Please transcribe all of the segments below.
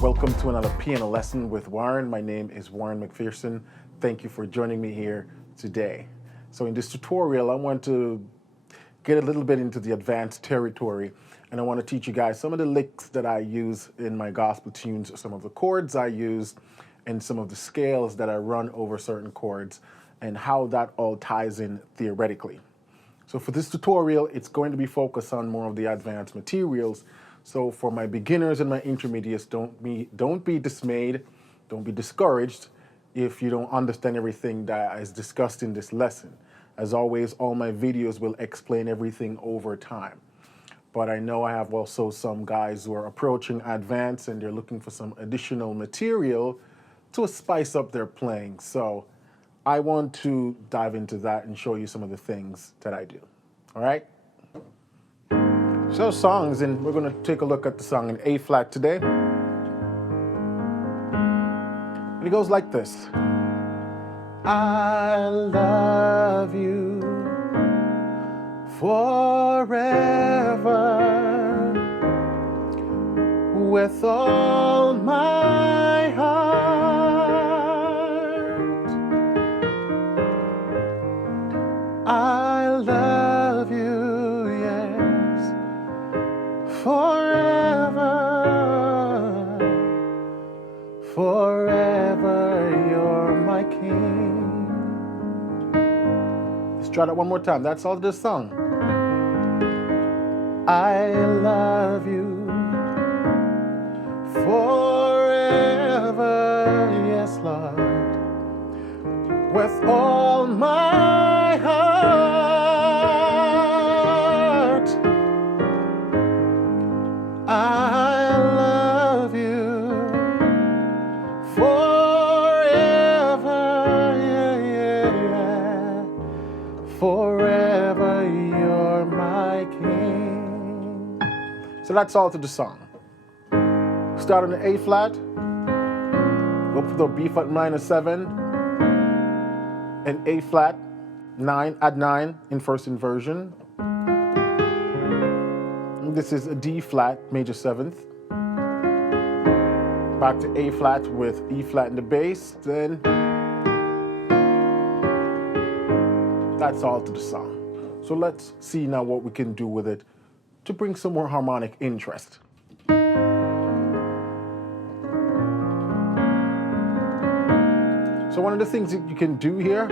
Welcome to another piano lesson with Warren. My name is Warren Macpherson. Thank you for joining me here today. So in this tutorial, I want to get a little bit into the advanced territory, and I want to teach you guys some of the licks that I use in my gospel tunes, some of the chords I use, and some of the scales that I run over certain chords, and how that all ties in theoretically. So for this tutorial, it's going to be focused on more of the advanced materials. So for my beginners and my intermediates, don't be dismayed, don't be discouraged if you don't understand everything that is discussed in this lesson. As always, all my videos will explain everything over time. But I know I have also some guys who are approaching advanced and they're looking for some additional material to spice up their playing. So I want to dive into that and show you some of the things that I do. All right? So songs, and we're going to take a look at the song in A flat today. And it goes like this. I love you forever with all my heart. I love you, yes, forever, forever you're my king. Let's try that one more time. That's all this song. I love you forever, yes, Lord, with all my heart. I love you forever, yeah, yeah, yeah. Forever you're my king. So that's all to the song. Start on the A flat, go for the B flat minor 7, and A flat 9, add 9 in first inversion. This is a D flat, major 7th. Back to A flat with E flat in the bass. Then that's all to the song. So let's see now what we can do with it to bring some more harmonic interest. So one of the things that you can do here,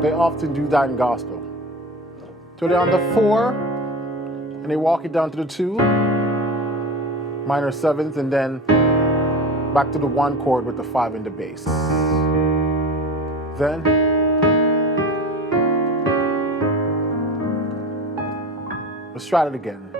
they often do that in gospel. So they're on the 4, and they walk it down to the 2, minor 7th, and then back to the 1 chord with the 5 in the bass. Then let's try it again.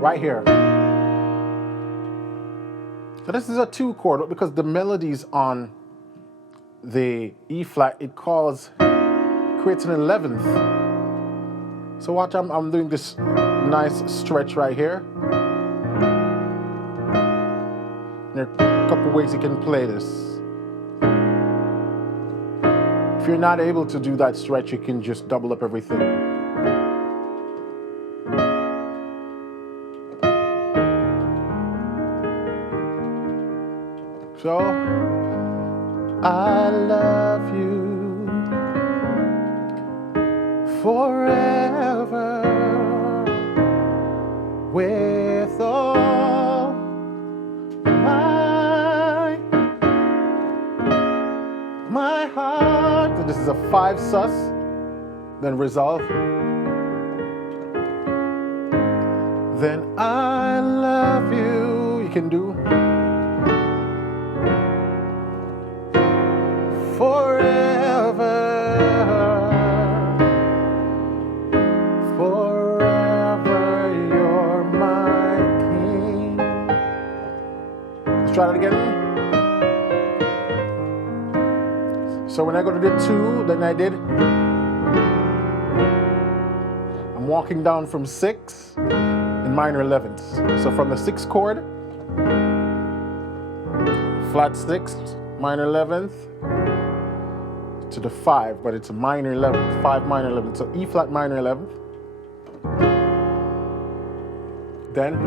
Right here. So this is a 2 chord because the melodies on the E flat, it creates an 11th. So watch, I'm doing this nice stretch right here. There are a couple ways you can play this. If you're not able to do that stretch, you can just double up everything. So, I love you forever with all my heart. So this is a 5 sus, then resolve. Then I love you. You can do forever, forever you're my king. Let's try that again. So when I go to the 2, then I'm walking down from 6 in minor 11ths. So from the 6th chord, flat 6th, minor 11th, to the 5, but it's a minor 11th, 5 minor 11th. So E flat minor 11th. Then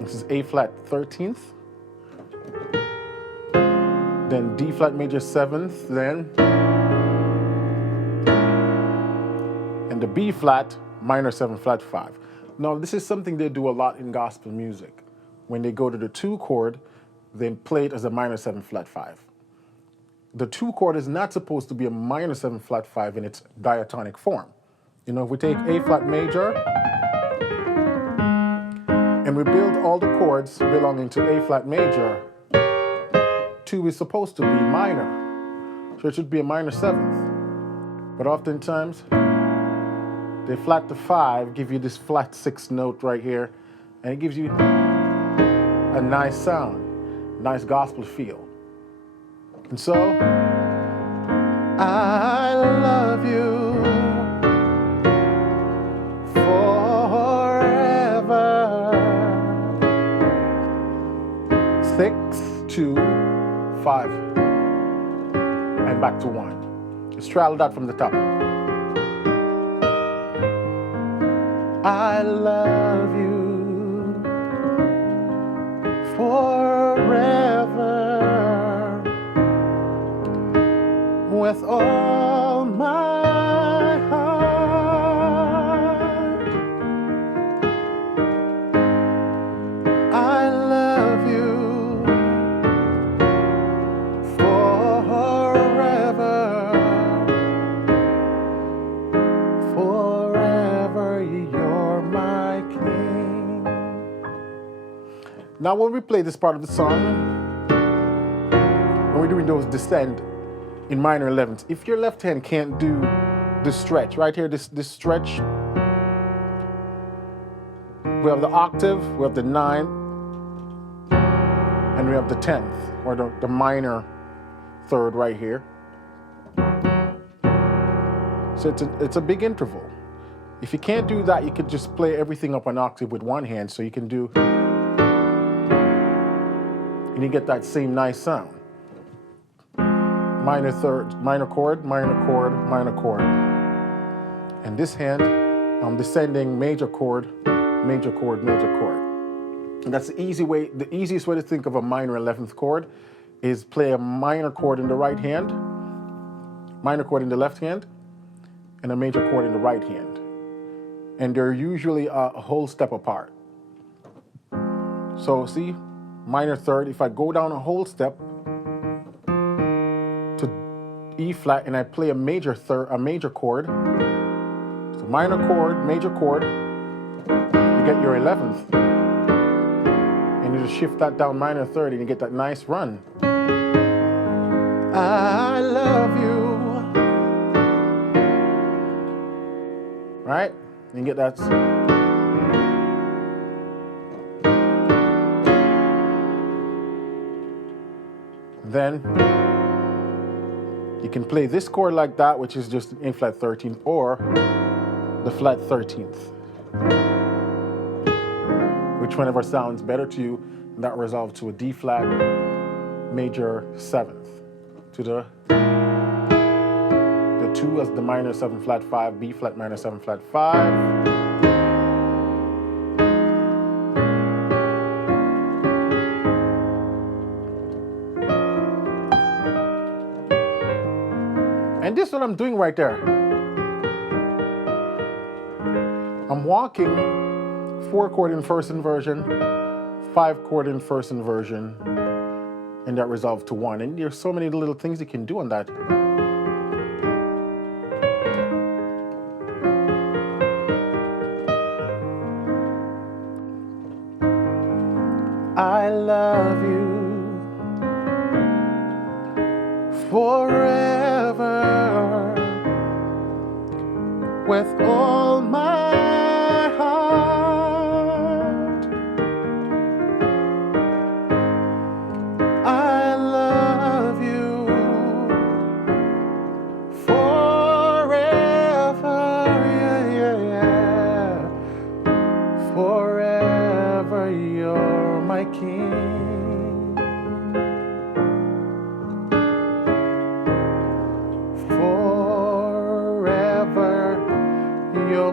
this is A flat 13th. Then D flat major 7th, then, and the B flat minor 7 flat 5. Now this is something they do a lot in gospel music. When they go to the 2 chord, they play it as a minor 7 flat 5. The 2 chord is not supposed to be a minor 7 flat 5 in its diatonic form. You know, if we take A flat major and we build all the chords belonging to A flat major, 2 is supposed to be minor, so it should be a minor 7th. But oftentimes, they flat the 5, give you this flat 6 note right here, and it gives you a nice sound, nice gospel feel. And so, I love you forever. 6, 2, 5, and back to 1. Let's straddle that from the top. I love you forever with all my heart. I love you forever, forever you're my king. Now when we play this part of the song, when we're doing those descend in minor 11ths, if your left hand can't do the stretch, right here, this stretch, we have the octave, we have the 9th, and we have the 10th, or the minor 3rd right here. So it's a big interval. If you can't do that, you could just play everything up an octave with one hand, so you can do, and you get that same nice sound. Minor 3rd, minor chord, minor chord, minor chord. And this hand, I'm descending major chord, major chord, major chord. And that's the easiest way to think of a minor 11th chord is play a minor chord in the right hand, minor chord in the left hand, and a major chord in the right hand. And they're usually a whole step apart. So see, minor 3rd, if I go down a whole step to E flat and I play a major chord, so minor chord, major chord, you get your 11th. And you just shift that down minor 3rd and you get that nice run. I love you. Right? And you get that. Then you can play this chord like that, which is just an A flat 13th, or the flat 13th. Which whenever sounds better to you, and that resolves to a D flat major 7th. To the 2 as the minor 7 flat 5, B flat minor 7 flat 5. And this is what I'm doing right there. I'm walking 4 chord in first inversion, 5 chord in first inversion, and that resolves to 1. And there's so many little things you can do on that. I love you forever with all my heart. I love you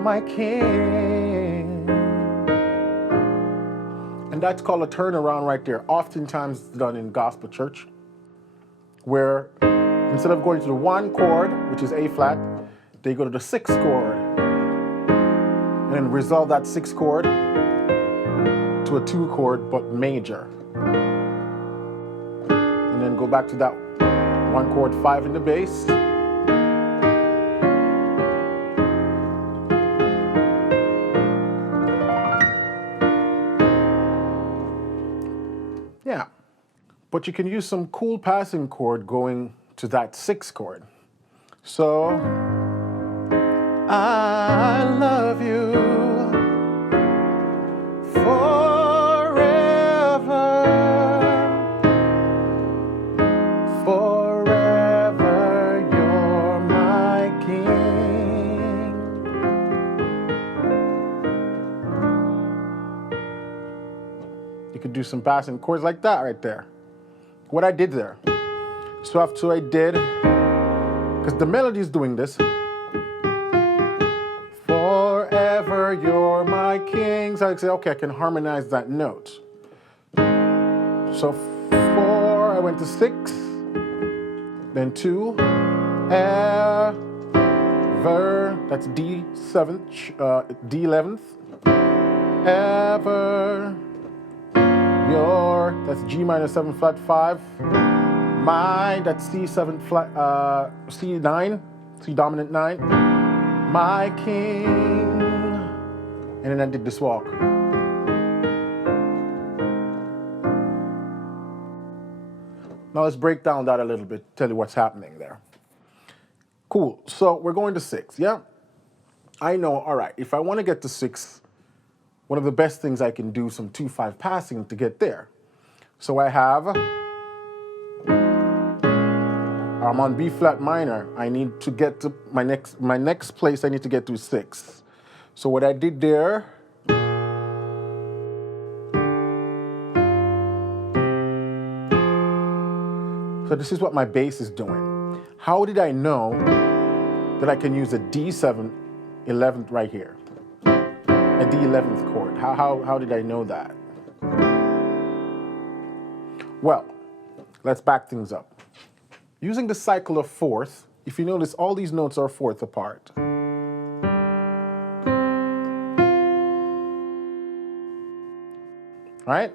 my king. And that's called a turnaround right there. Oftentimes it's done in gospel church, where instead of going to the 1 chord, which is A flat, they go to the 6th chord and then resolve that 6th chord to a 2 chord but major. And then go back to that 1 chord 5 in the bass. Yeah, but you can use some cool passing chord going to that 6th chord. So, I love you forever, forever you're my king. You could do some passing chords like that right there. What I did there. So after I did, because the melody is doing this. Forever you're my king. So I say, okay, I can harmonize that note. So 4, I went to 6, then 2, ever, that's D7th, D11th, ever, your, that's G minor 7 flat 5, my, that's C7 flat, C9, C dominant 9, my king, and then I did this walk. Now let's break down that a little bit, tell you what's happening there. Cool, so we're going to 6, yeah? I know, all right, if I want to get to 6, one of the best things I can do some 2-5 passing to get there. So I have, I'm on B flat minor. I need to get to my next place I need to get to is 6. So what I did there, so this is what my bass is doing. How did I know that I can use a D7 11th right here? A D11th chord. How did I know that? Well, let's back things up. Using the cycle of fourth, if you notice, all these notes are fourth apart. Right?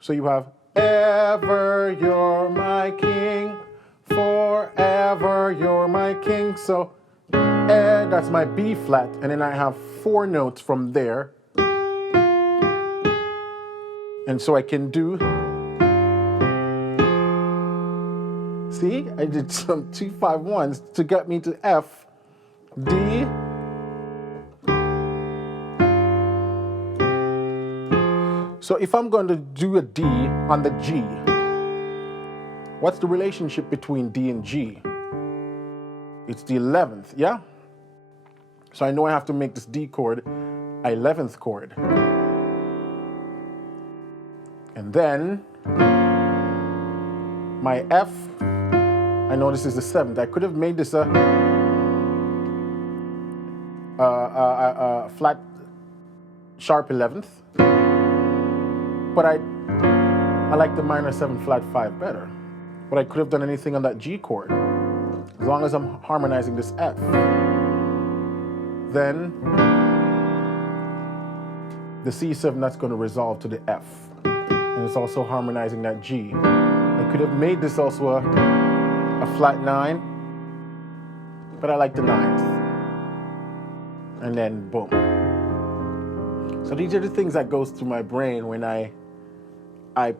So you have ever you're my king, forever you're my king. So that's my B flat, and then I have 4 notes from there. And so I can do, see, I did some 2-5-1s to get me to F, D, so if I'm going to do a D on the G, what's the relationship between D and G? It's the 11th, yeah? So I know I have to make this D chord a 11th chord. And then my F, I know this is the 7th. I could have made this a flat sharp 11th, but I like the minor 7 flat 5 better. But I could have done anything on that G chord, as long as I'm harmonizing this F. Then the C7, that's going to resolve to the F. And it's also harmonizing that G. I could have made this also a flat 9, but I like the 9th. And then boom. So these are the things that goes through my brain when I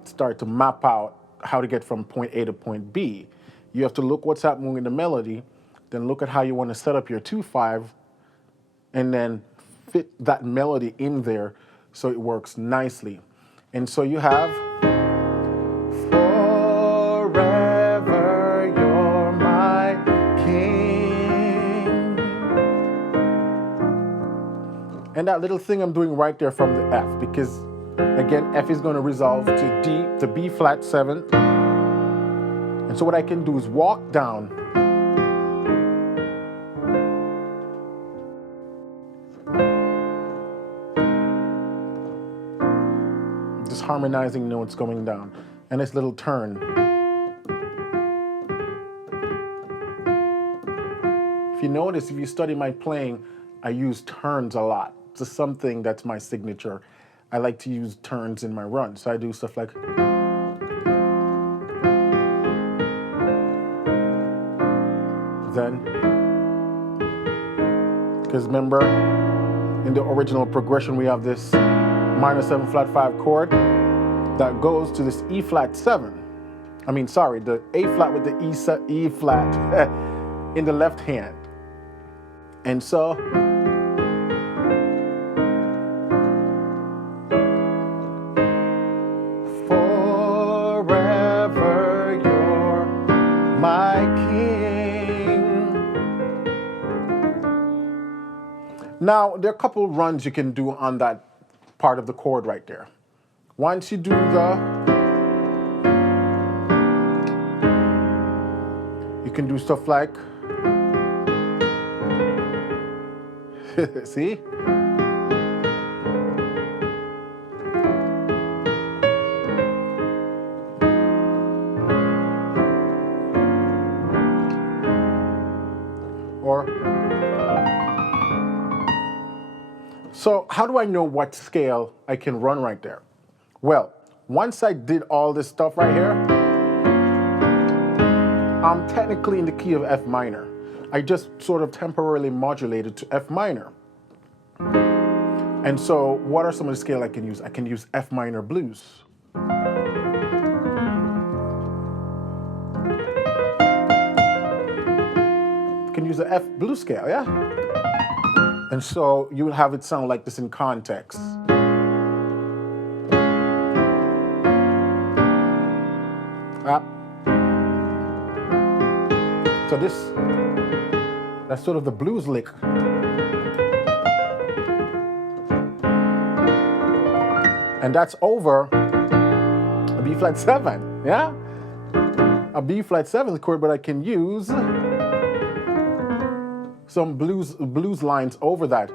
start to map out how to get from point A to point B. You have to look what's happening in the melody, then look at how you want to set up your 2-5, and then fit that melody in there so it works nicely. And so you have forever you're my king. And that little thing I'm doing right there from the F, because again, F is going to resolve to D, to B flat 7. And so what I can do is walk down harmonizing notes going down. And this little turn. If you notice, if you study my playing, I use turns a lot. It's just something that's my signature. I like to use turns in my run. So I do stuff like... Then, because remember, in the original progression, we have this minor 7 flat 5 chord that goes to this E flat 7. I mean, sorry, the A flat with the E flat in the left hand. And so, forever you're my king. Now, there are a couple runs you can do on that part of the chord right there. Once you do you can do stuff like, see? Or, so how do I know what scale I can run right there? Well, once I did all this stuff right here, I'm technically in the key of F minor. I just sort of temporarily modulated to F minor. And so what are some of the scales I can use? I can use F minor blues. I can use the F blues scale, yeah? And so you will have it sound like this in context. So that's sort of the blues lick. And that's over a B flat 7, yeah? A B flat 7 chord, but I can use some blues lines over that.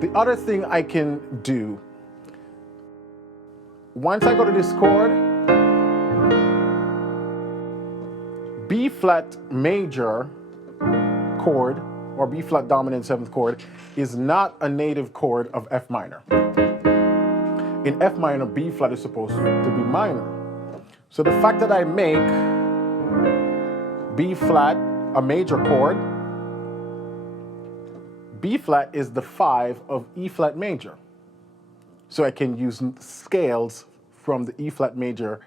The other thing I can do, once I go to this chord, B flat major chord, or B flat dominant 7th chord, is not a native chord of F minor. In F minor, B flat is supposed to be minor. So the fact that I make B flat a major chord, B flat is the 5 of E flat major. So I can use scales from the E flat major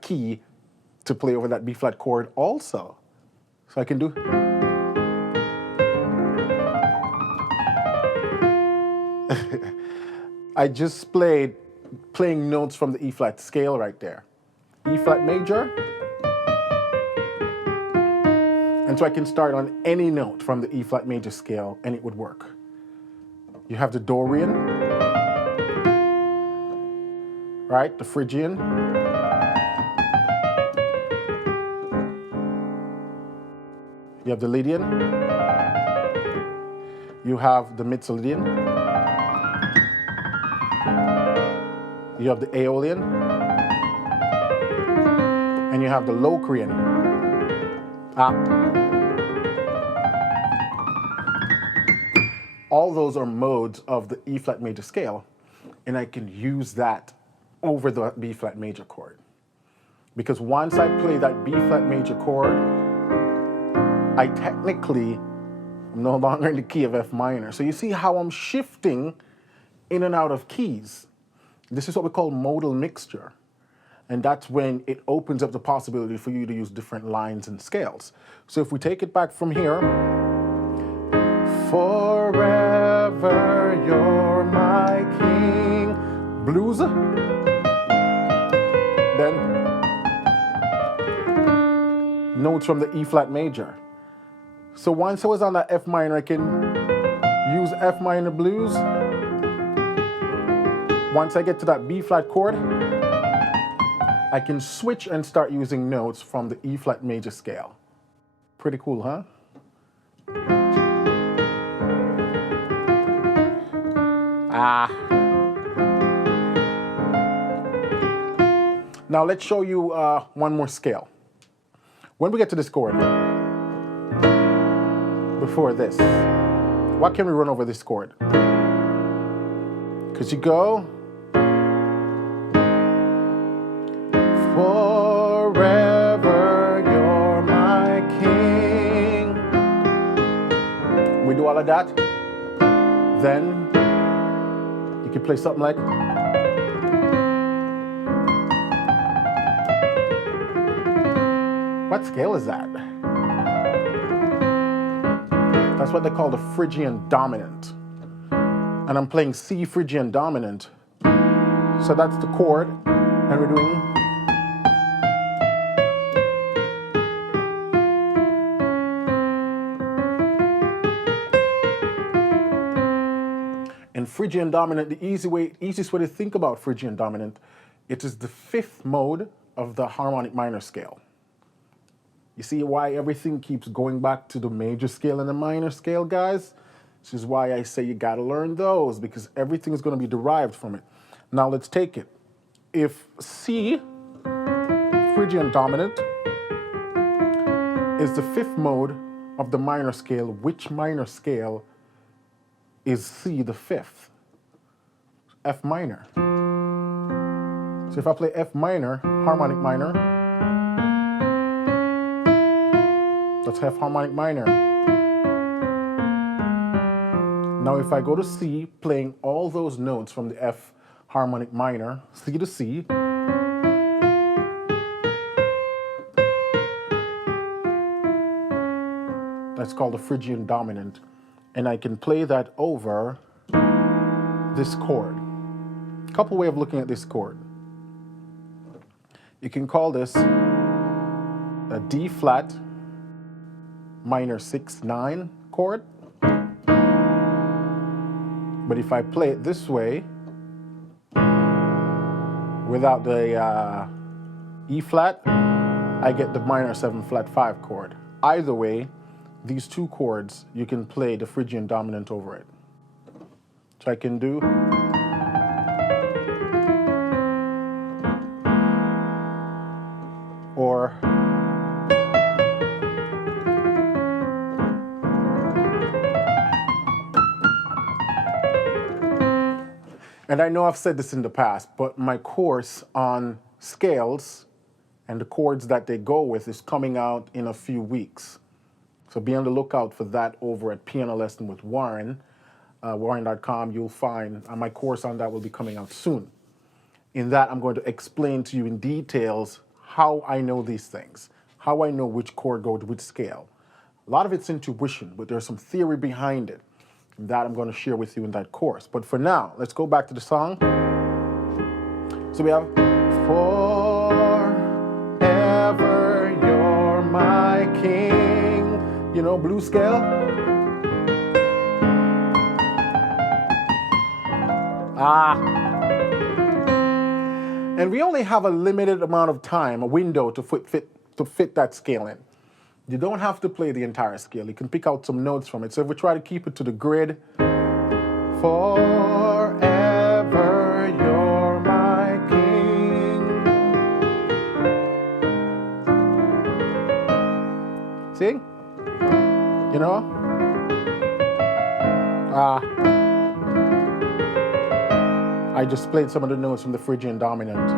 key to play over that B flat chord also. So I can do. I just playing notes from the E flat scale right there. E flat major. And so I can start on any note from the E flat major scale and it would work. You have the Dorian, right? The Phrygian. You have the Lydian. You have the Mid-Lydian. You have the Aeolian. And you have the Locrian. All those are modes of the E flat major scale, and I can use that over the B flat major chord. Because once I play that B flat major chord, I technically am no longer in the key of F minor. So you see how I'm shifting in and out of keys. This is what we call modal mixture. And that's when it opens up the possibility for you to use different lines and scales. So if we take it back from here, forever you're my king, blues, then notes from the E flat major. So once I was on that F minor, I can use F minor blues. Once I get to that B flat chord, I can switch and start using notes from the E flat major scale. Pretty cool, huh? Now let's show you one more scale. When we get to this chord, before this, what can we run over this chord? Because you go, forever you're my king. We do all of that. Then you can play something like, what scale is that? That's what they call the Phrygian dominant. And I'm playing C Phrygian dominant. So that's the chord, and we're doing. In Phrygian dominant, the easiest way to think about Phrygian dominant, it is the fifth mode of the harmonic minor scale. You see why everything keeps going back to the major scale and the minor scale, guys? This is why I say you gotta learn those, because everything is gonna be derived from it. Now let's take it. If C, Phrygian dominant, is the fifth mode of the minor scale, which minor scale is C the fifth? F minor. So if I play F minor, harmonic minor, let's have harmonic minor. Now if I go to C, playing all those notes from the F harmonic minor, C to C, that's called the Phrygian dominant. And I can play that over this chord. A couple ways of looking at this chord. You can call this a D flat minor 6/9 chord. But if I play it this way, without the E flat, I get the minor 7 flat 5 chord. Either way, these two chords, you can play the Phrygian dominant over it. So I can do. Or and I know I've said this in the past, but my course on scales and the chords that they go with is coming out in a few weeks. So be on the lookout for that over at Piano Lesson with Warren, warren.com. You'll find my course on that will be coming out soon. In that, I'm going to explain to you in details how I know these things, how I know which chord go to which scale. A lot of it's intuition, but there's some theory behind it. That I'm going to share with you in that course. But for now, let's go back to the song. So we have forever you're my king. You know, blues scale. And we only have a limited amount of time, a window to fit that scale in. You don't have to play the entire scale. You can pick out some notes from it. So if we try to keep it to the grid, forever you're my king. See? You know? I just played some of the notes from the Phrygian dominant.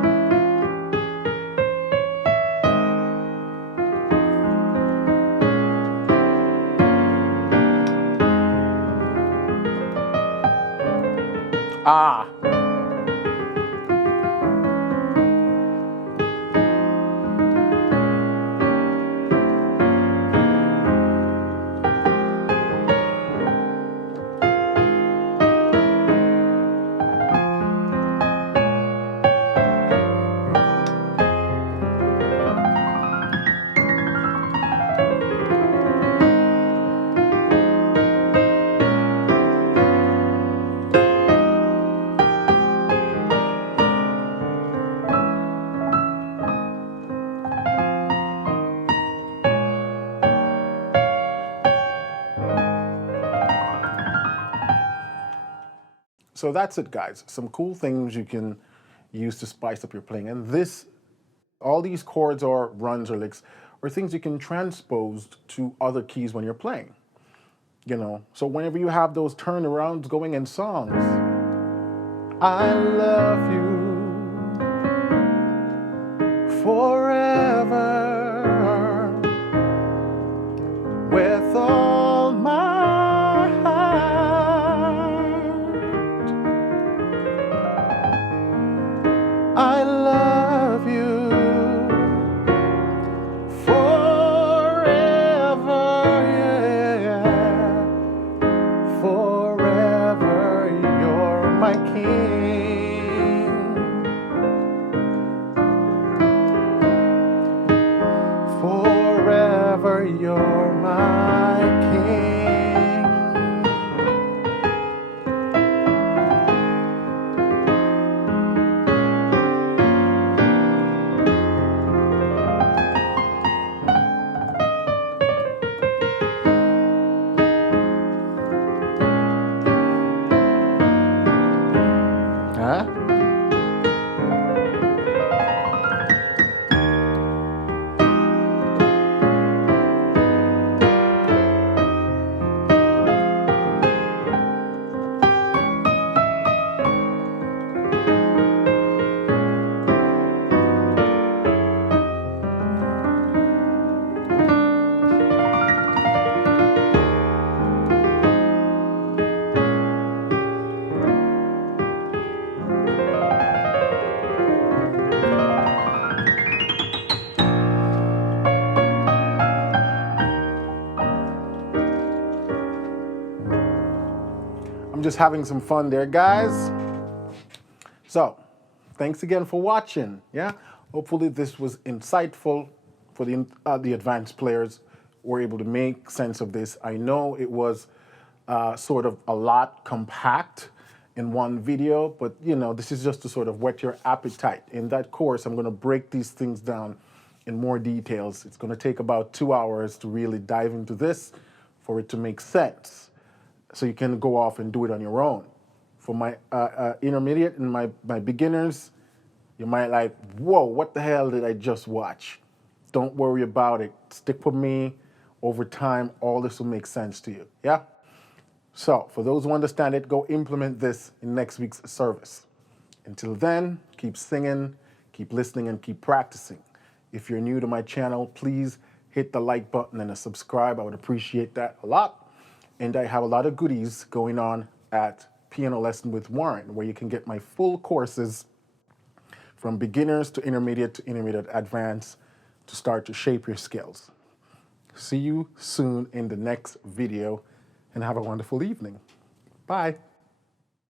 So that's it, guys. Some cool things you can use to spice up your playing. And all these chords or runs or licks are things you can transpose to other keys when you're playing. So whenever you have those turnarounds going in songs, I love you forever with all my heart. I love you forever, yeah. Forever you're my king. Forever you're my king. Huh? I'm just having some fun there, guys. So, thanks again for watching. Yeah, hopefully this was insightful for the advanced players. Were able to make sense of this. I know it was sort of a lot compact in one video, but this is just to sort of whet your appetite. In that course, I'm going to break these things down in more details. It's going to take about 2 hours to really dive into this for it to make sense. So you can go off and do it on your own. For my intermediate and my beginners, you might like, whoa, what the hell did I just watch? Don't worry about it. Stick with me. Over time, all this will make sense to you, yeah? So for those who understand it, go implement this in next week's service. Until then, keep singing, keep listening, and keep practicing. If you're new to my channel, please hit the like button and a subscribe. I would appreciate that a lot. And I have a lot of goodies going on at Piano Lesson with Warren, where you can get my full courses from beginners to intermediate advanced to start to shape your skills. See you soon in the next video and have a wonderful evening. Bye.